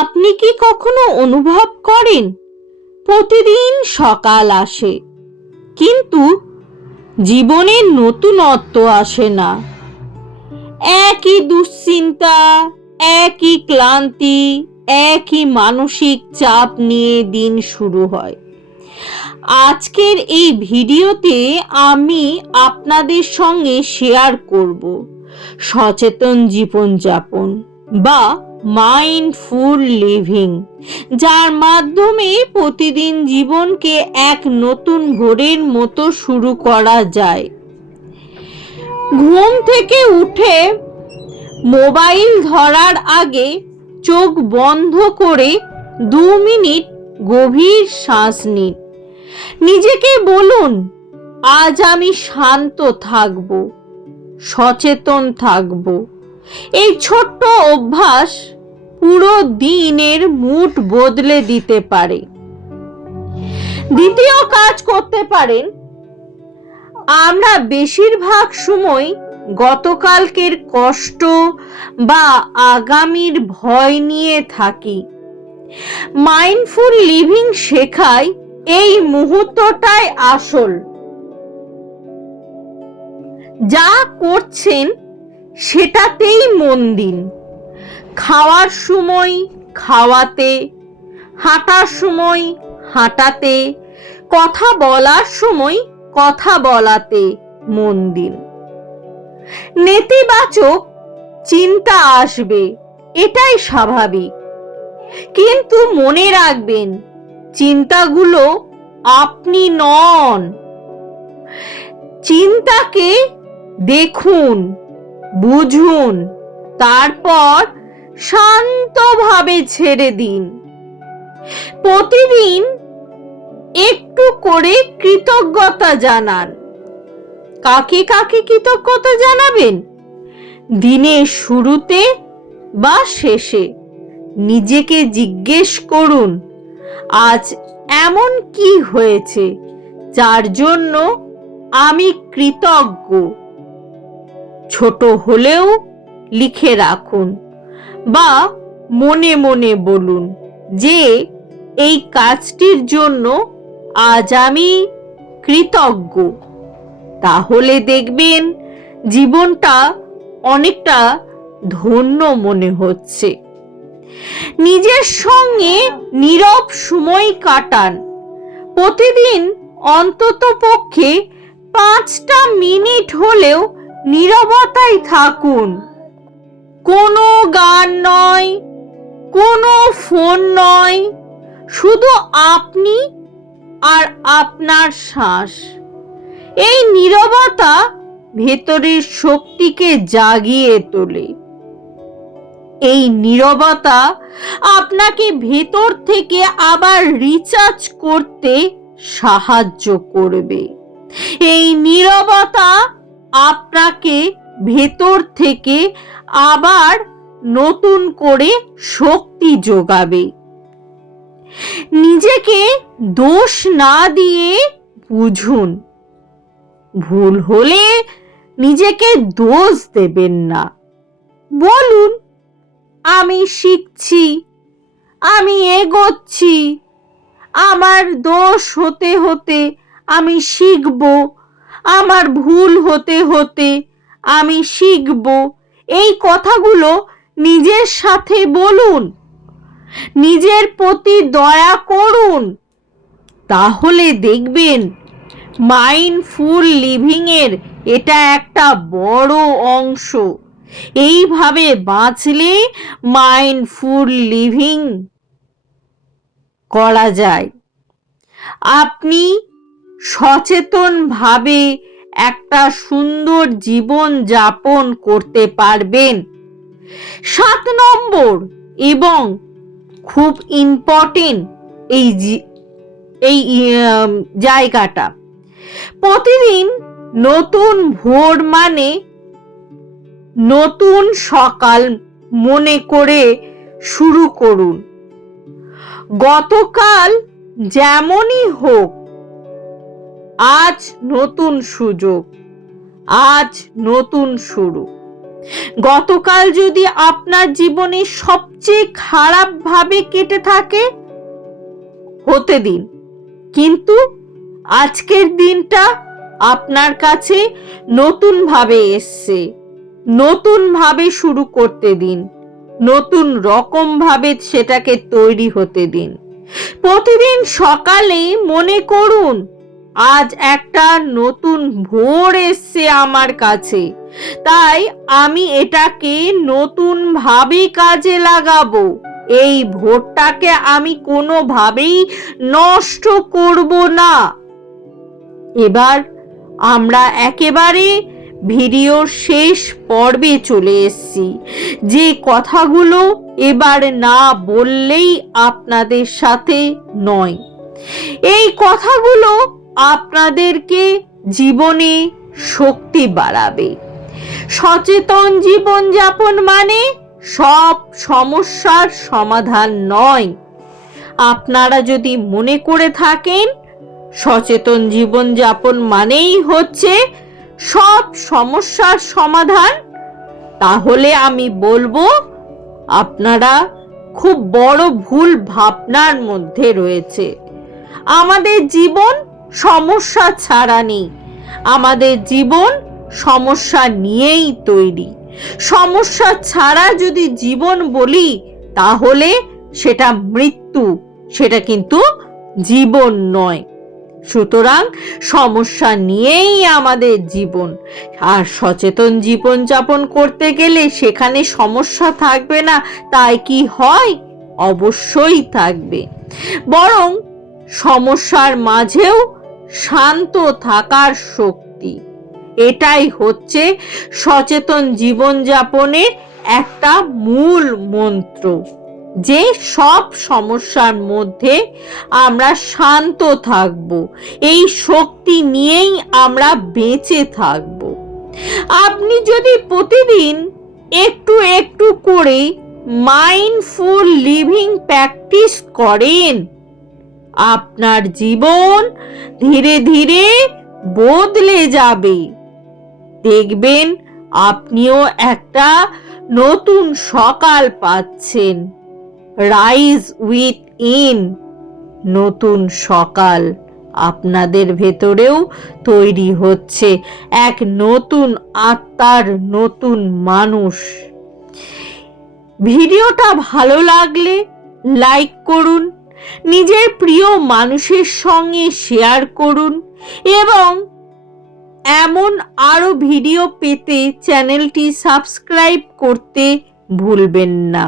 আপনি কি কখনো অনুভব করেন? প্রতিদিন সকাল আসে, কিন্তু জীবনের নতুনত্ব আসে না। একই দুশ্চিন্তা, একই ক্লান্তি, একই মানসিক চাপ নিয়ে দিন শুরু হয়। আজকের এই ভিডিওতে আমি আপনাদের সঙ্গে শেয়ার করব সচেতন জীবনযাপন বা মাইন্ডফুল লিভিং যার মাধ্যমে প্রতিদিন জীবনকে এক নতুন ভোরের মতো শুরু করা যায়। ঘুম থেকে উঠে মোবাইল ধরার আগে চোখ বন্ধ করে দু মিনিট গভীর শ্বাস নিন। নিজেকে বলুন, আজ আমি শান্ত থাকব, সচেতন থাকব। এই ছোট্ট অভ্যাস পুরো দিনের মুড বদলে দিতে পারে। দ্বিতীয় কাজ করতে পারেন, আমরা বেশিরভাগ সময় গতকালকের কষ্ট বা আগামীর ভয় নিয়ে থাকি। মাইন্ডফুল লিভিং শেখায় এই মুহূর্তটাই আসল। যা করছেন সেটাতেই মন দিন। খাওয়ার সময় খাওয়াতে, হাঁটার সময় হাঁটাতে, কথা বলার সময় কথা বলাতে মন দিন। নেতিবাচক চিন্তা আসবে, এটাই স্বাভাবিক। কিন্তু মনে রাখবেন, চিন্তাগুলো আপনি নন। চিন্তাকে দেখুন, বুঝুন, তারপর শান্তভাবে ছেড়ে দিন। প্রতিদিন একটু করে কৃতজ্ঞতা জানান। কাকে কাকে কৃতজ্ঞতা জানাবেন? দিনের শুরুতে বা শেষে নিজেকে জিজ্ঞেস করুন, আজ এমন কি হয়েছে যার জন্য আমি কৃতজ্ঞ? ছোট হলেও লিখে রাখুন। বা মনে মনে বলুন যে এই কাজটির জন্য আজ আমি কৃতজ্ঞ। তাহলে দেখবেন জীবনটা অনেকটা ধন্য মনে হচ্ছে। নিজের সঙ্গে নীরব সময় কাটান। প্রতিদিন অন্তত পক্ষে পাঁচটা মিনিট হলেও নীরবতায় থাকুন। কোনো গান নয়, কোনো ফোন নয়, শুধু আপনি আর আপনার শ্বাস। এই নীরবতা ভেতরের শক্তিকে জাগিয়ে তোলে। এই নীরবতা আপনাকে ভেতর থেকে আবার রিচার্জ করতে সাহায্য করবে। এই নীরবতা আপনাকে ভেতর থেকে আবার নতুন করে শক্তি যোগাবে। নিজেকে দোষ না দিয়ে বুঝুন। ভুল হলে নিজেকে দোষ দেবেন না। বলুন, আমি শিখছি, আমি এগোচ্ছি, আমার দোষ হতে হতে আমি শিখব, আমার ভুল হতে হতে আমি শিখব। এই কথাগুলো নিজের সাথে বলুন। নিজের প্রতি দয়া করুন। তাহলে দেখবেন মাইন্ডফুল লিভিংয়ের এটা একটা বড় অংশ। এইভাবে বাঁচলে মাইন্ডফুল লিভিং করা যায়। আপনি সচেতনভাবে একটা সুন্দর জীবন যাপন করতে পারবেন। সাত নম্বর এবং খুব ইম্পর্টেন্ট এই এই জায়গাটা। প্রতিদিন নতুন ভোর মানে নতুন সকাল মনে করে শুরু করুন। গতকাল যেমনই হোক আজ নতুন সুযোগ। আজ নতুন শুরু। গতকাল যদি আপনার জীবনে সবচেয়ে খারাপ ভাবে কেটে থাকে, হতে দিন। কিন্তু আজকের দিনটা আপনার কাছে নতুন ভাবে এসছে। নতুন ভাবে শুরু করতে দিন। নতুন রকম ভাবে সেটাকে তৈরি হতে দিন। প্রতিদিন সকালে মনে করুন আজ একটা নতুন ভোর এসছে আমার কাছে। তাই আমি এটাকে নতুন ভাবে কাজে লাগাবো। এই ভোটটাকে আমি কোনোভাবেই নষ্ট করব না। এবার আমরা একেবারে ভিডিওর শেষ পর্বে চলে এসেছি। যে কথাগুলো এবার না বললেই আপনাদের সাথে নয়। এই কথাগুলো আপনাদেরকে জীবনে শক্তি বাড়াবে। সচেতন জীবনযাপন মানে সব সমস্যার সমাধান নয়। আপনারা যদি মনে করে থাকেন, সচেতন জীবনযাপন মানেই হচ্ছে সব সমস্যার সমাধান, তাহলে আমি বলব, আপনারা খুব বড় ভুল ভাবনার মধ্যে রয়েছে। আমাদের জীবন সমস্যা ছাড়া নেই। আমাদের জীবন সমস্যা নিয়েই তৈরি। সমস্যা ছাড়া যদি জীবন বলি, তাহলে সেটা মৃত্যু, সেটা কিন্তু জীবন নয়। সুতরাং সমস্যা নিয়েই আমাদের জীবন। আর সচেতন জীবন যাপন করতে গেলে সেখানে সমস্যা থাকবে না, তাই কি হয়? অবশ্যই থাকবে। বরং সমস্যার মাঝেও শান্ত থাকার শক্তি। এটাই হচ্ছে সচেতন জীবনযাপনের একটা মূল মন্ত্র, যে সব সমস্যার মধ্যে আমরা শান্ত থাকব। এই শক্তি নিয়েই আমরা বেঁচে থাকব। আপনি যদি প্রতিদিন একটু একটু করে মাইন্ডফুল লিভিং প্র্যাকটিস করেন আপনার জীবন ধীরে ধীরে বদলে যাবে। দেখবেন আপনিও একটা নতুন সকাল পাচ্ছেন। রাইজ উইথ ইন নতুন সকাল আপনাদের ভেতরেও তৈরি হচ্ছে। এক নতুন আত্মার নতুন মানুষ। ভিডিওটা ভালো লাগলে লাইক করুন নিজের প্রিয় মানুষের সঙ্গে শেয়ার করুন এবং এমন আরও ভিডিও পেতে চ্যানেলটি সাবস্ক্রাইব করতে ভুলবেন না।